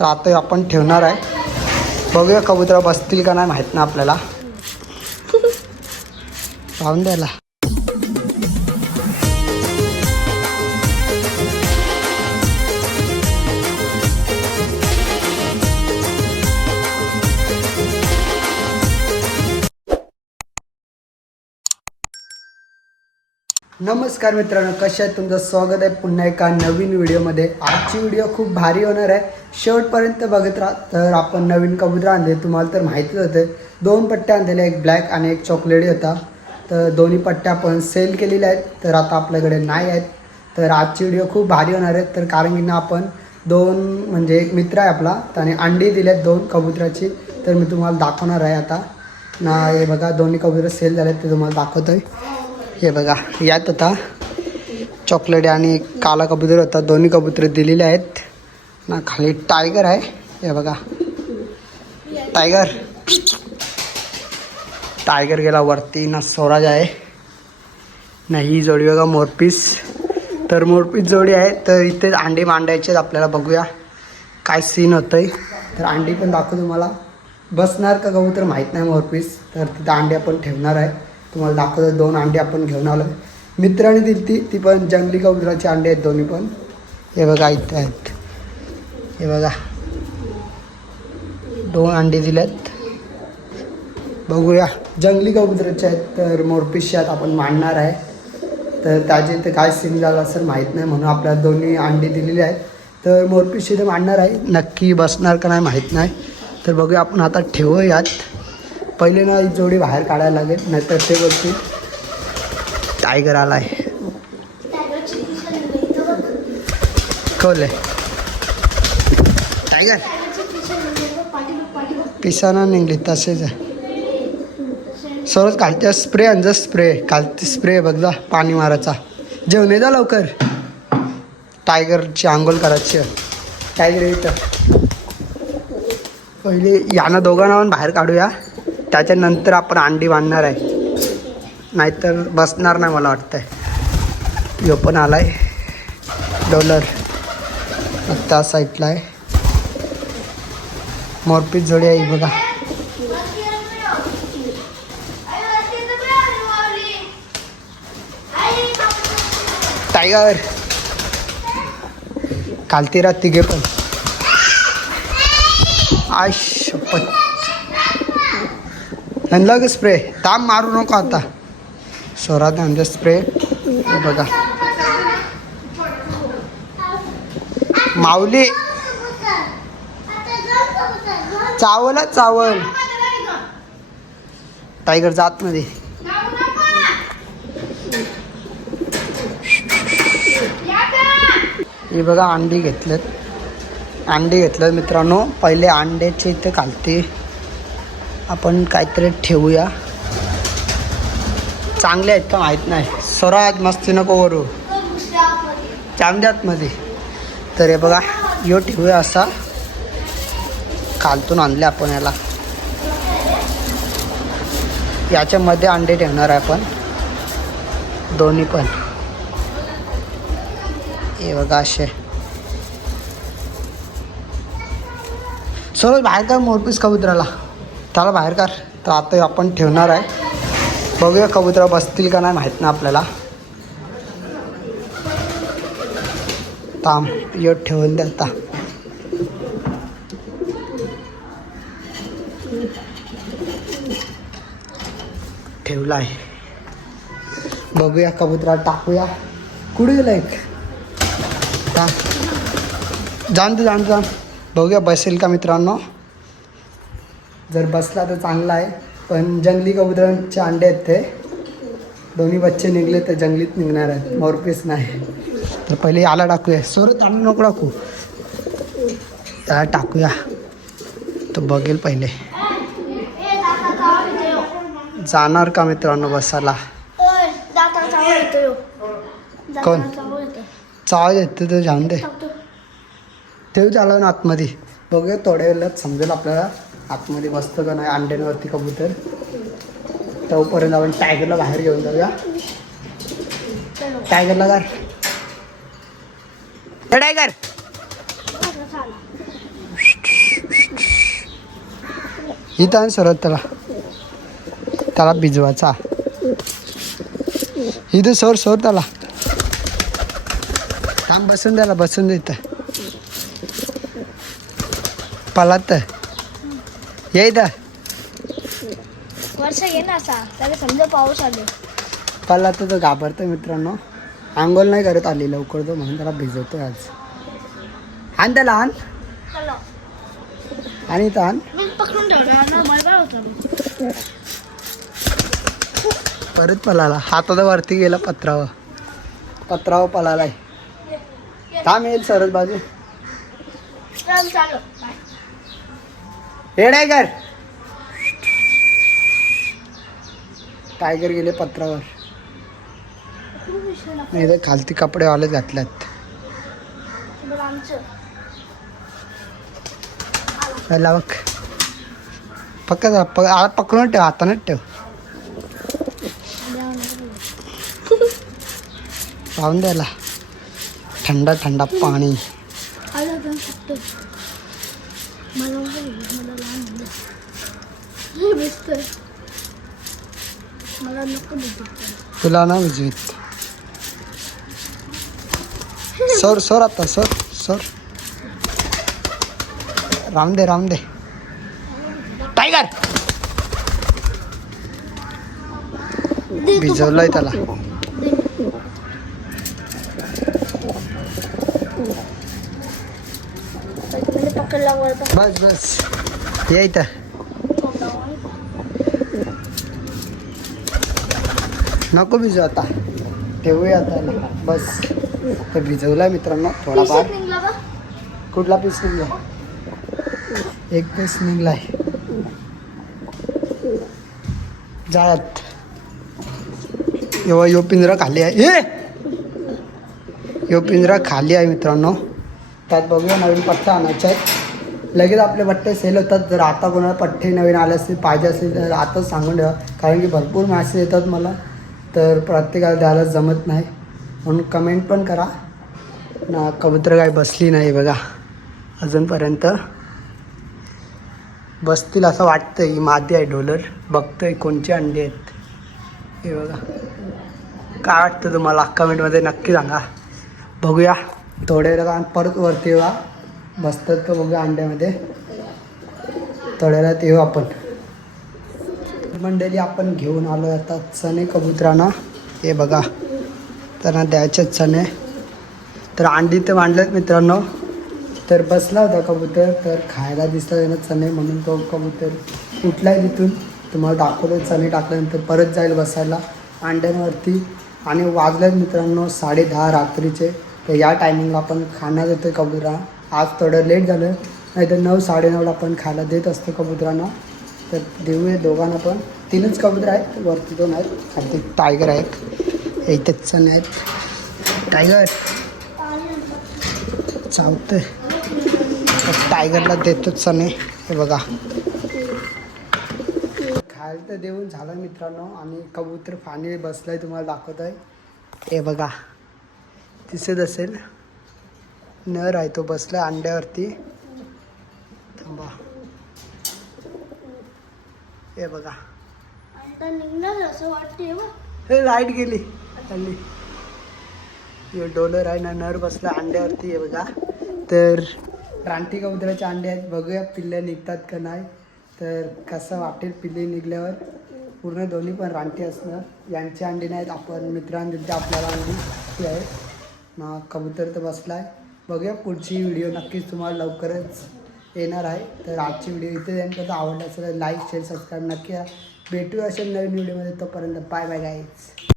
तर आता आपण ठेवणार आहे. बघूया कबूतर बसतील का नाही माहीत ना आपल्याला. राहून द्यायला. नमस्कार मित्रांनो, कशा आहेत? तुमचं स्वागत आहे पुन्हा एका नवीन व्हिडिओमध्ये. आजची व्हिडिओ खूप भारी होणार आहे, शेवटपर्यंत बघत राहा. तर आपण नवीन कबूतर आणले, तुम्हाला तर माहितीच होते. 2 पट्ट्या आणलेल्या, एक ब्लॅक आणि एक चॉकलेटी होता. तर दोन्ही पट्ट्या आपण सेल केलेल्या आहेत, तर आता आपल्याकडे नाही आहेत. तर आजची व्हिडिओ खूप भारी होणार आहे. तर कारण की ना आपण 2 म्हणजे एक मित्र आहे आपला, त्याने अंडी दिल्यात 2 कबुतराची. तर मी तुम्हाला दाखवणार आहे आता ना. हे बघा, दोन्ही कबूतर सेल झालेत, ते तुम्हाला दाखवतो आहे. हे बघा, यात होता चॉकलेट आणि काला कबूतर होता. दोन्ही कबूतर दिलेले आहेत ना. खाली टायगर आहे, हे बघा टायगर गेला वरती ना. स्वराज आहे ना. ही जोडी बघा मोरपीस. तर मोरपीस जोडी आहे. तर इथे अंडे मांडायचे आपल्याला. बघूया काय सीन होतं आहे. तर अंडी पण दाखवतो तुम्हाला. बसणार का कबूतर माहीत नाही मोरपीस. तर तिथं अंडे आपण ठेवणार आहे, तुम्हाला दाखवतो. 2 अंडे आपण घेऊन आलो. मित्राने दिली ती पण जंगली कबुतराची अंडे आहेत दोन्ही पण. हे बघा इथे आहेत, हे बघा 2 अंडे दिलेत. बघूया, जंगली कबुतराचे आहेत. तर मोरपीसचे आहेत, आपण मांडणार आहे. तर त्याचे इथे काय सीन झाला असेल माहीत नाही, म्हणून आपल्याला दोन्ही अंडे दिलेले आहेत. तर मोरपीसचे इथे मांडणार आहे. नक्की बसणार का नाही माहीत नाही. तर बघूया, आपण आता ठेवूयात. पहिले ना ही जोडी बाहेर काढायला लागेल, नाहीतर ते बोलतील टायगर आला आहे. कळले टायगर पिसाना निघली तसेच आहे. सरच खालच्या स्प्रे आणि स्प्रे खालती स्प्रे बघ जा, पाणी मारायचा. जेवणे जा लवकर, टायगरची आंघोळ करायची. टायगर येतं. पहिले यांना दोघांना बाहेर काढूया, त्याच्यानंतर आपण अंडी बांधणार आहे. नाहीतर बसणार नाही मला वाटतं आहे. यो पण आला आहे डॉलर, त्या साईडला आहे. मोरपीस जोडी आहे बघा. टायगर खालती राहत तिघे पण. आय शपथ, ह्यांना स्प्रे ताम मारू नको आता. स्वरात म्हणजे स्प्रे बघा. माऊली चावला चावल. टायगर जात मध्ये. हे बघा, अंडी घेतलेत मित्रांनो. पहिले अंड्याचे इथे खालती आपण काहीतरी ठेवूया. चांगले आहेत का माहीत नाही. स्वराज मस्ती नको करू, चांद्यात मध्ये. तर हे बघा, यो ठेवूया असा. खालतून आणले आपण याला. याच्यामध्ये अंडे ठेवणार आहे आपण दोन्ही पण. हे बघा असे. स्वराज बाहेर कर मोरपीस कबुतराला, त्याला बाहेर कर. तर आता आपण ठेवणार आहे. बघूया कबूतर बसतील का नाही माहीत ना आपल्याला. ताम यो ठेवून द्या आता. ठेवला आहे. बघूया कबूतराला टाकूया. कुठे गेला एक जाण. बघूया बसेल का मित्रांनो. जर बसला तर चांगला आहे. पण जंगली कबुतरांचे अंडे आहेत ते. दोन्ही बच्चे निघले तर जंगलीत निघणार आहेत, मोरपीस नाही. तर पहिले याला टाकूया. सोरत आणू नको टाकू, त्याला टाकूया. तो बघेल पहिले. जाणार का मित्रांनो बसायला. कोण चावज येते तर जाऊन दे. ठेव चालव ना आतमध्ये. बघूया थोड्या वेळात समजेल आपल्याला आतमध्ये बसतं का नाही अंड्यांवरती कबूतर. तोपर्यंत आपण टायगरला बाहेर घेऊन जाऊया. टायगरला कर. टायगर इथं आण सरळ त्याला त्याला भिजवायचा. इथं सोर सोर त्याला थांब बसून द्याला बसून दे इथं पलात ये इथं वर्ष ये ना असा त्याला समजा पाऊस आले पला तर घाबरतो मित्रांनो. आंघोळ नाही करत आली लवकर तो म्हणून त्याला भिजवतोय आज. आण त्याला आण चलो आणि इथं आण मी पकडून ठेवला ना बरोबर होतं. परत पलाला हातात वरती गेला पत्रावर पलालाय. थांब येईल सरळ बाजू चल चालो हे टायगर टायगर गेले पत्रावर. नाही तर खालती कपडे वाले घातल्यात. आमचं पहिला बघ पकडून ठेव हातानच ठेव. राहून द्यायला थंडा थंडा पाणी. आलं पण शकतो मला लहान भिजतोय मला नको भिजत. तुला ना विजित सोर सोर आता सोर सोर राहून दे टायगर भिजवलंय त्याला. पकडला वर बस बस ये इथं नको भिजू आता ठेवूया आता बस. तर भिजवलाय मित्रांनो थोडाफार. निघला का कुठला पीस निघला एक पीस निघलाय जात. यो पिंजरा खाली आहे यो पिंजरा खाली आहे मित्रांनो. त्यात बघूया नवीन पट्टे आणायचे आहेत. लगेच आपले पट्टे सेल होतात. जर आता कोणाला पट्टे नवीन आले असतील पाहिजे असेल तर आताच सांगून ठेवा कारण की भरपूर मॅसेज येतात मला तर प्रत्येकाला द्यायला जमत नाही म्हणून कमेंट पण करा ना. कबूतर काय बसली नाही बघा अजूनपर्यंत. बसतील असं वाटतंय. ही मादी आहे डॉलर. बघतोय कोणची अंडी आहेत हे बघा. काय वाटतं तुम्हाला कमेंटमध्ये नक्की सांगा. बघूया थोड्या वेळा परत वरती येऊ बसतात तर बघूया अंड्यामध्ये. थोड्या वेळात येऊ आपण. मंडळी आपण घेऊन आलो आता चणे कबुतरांना. हे बघा त्यांना द्यायचे चणे. तर अंडी तर मांडलेत मित्रांनो. तर बसला होता कबूतर तर खायला दिसला त्यानं चणे म्हणून तो कबूतर उठलाय तिथून. तुम्हाला दाखवलं चणे टाकल्यानंतर परत जाईल बसायला अंड्यांवरती. आणि वाजलेत मित्रांनो 10:30 रात्रीचे. तर या टायमिंगला आपण खाण्यात येतो कबुतरांना. आज थोडं लेट झालं नाही तर 9 9:30 आपण खायला देत असतो कबुतरांना. तर देऊया दोघांना पण. 3च कबूतर आहेत वरती 2 आहेत खाली टायगर आहेत. इथेच चणे आहेत. टायगर चावतंय टायगरला देतो चणे. हे बघा खायला तर देऊन झालं मित्रांनो. आणि कबूतर फानी बसलाय तुम्हाला दाखवत आहे. हे बघा दिसत असेल नर आहे तो बसलाय अंड्यावरती. थांबा हे बघा अंडा निघणार असं वाटते हे लाईट गेली हल्ली. हे डॉलर आहे ना नर बसला अंड्यावरती. हे बघा तर रानटी कबुतराचे अंडे आहेत. बघूया पिल्ले निघतात का नाही. तर कसं वाटेल पिल्ले निघल्यावर. पूर्ण दोन्ही पण रानटी असणार. यांची अंडी नाहीत आपण मित्रांनी दिली आपल्याला अंडी ती आहे ना. कबूतर तर बसला आहे. बघूया पुढची व्हिडिओ नक्कीच तुम्हाला लवकरच येणार आहे. तर आजची व्हिडिओ इथे जाईन. कसं आवडलं असेल लाईक शेअर सबस्क्राईब नक्की करा. भेटूया असेल नवीन व्हिडिओमध्ये. तोपर्यंत बाय बाय गाईज.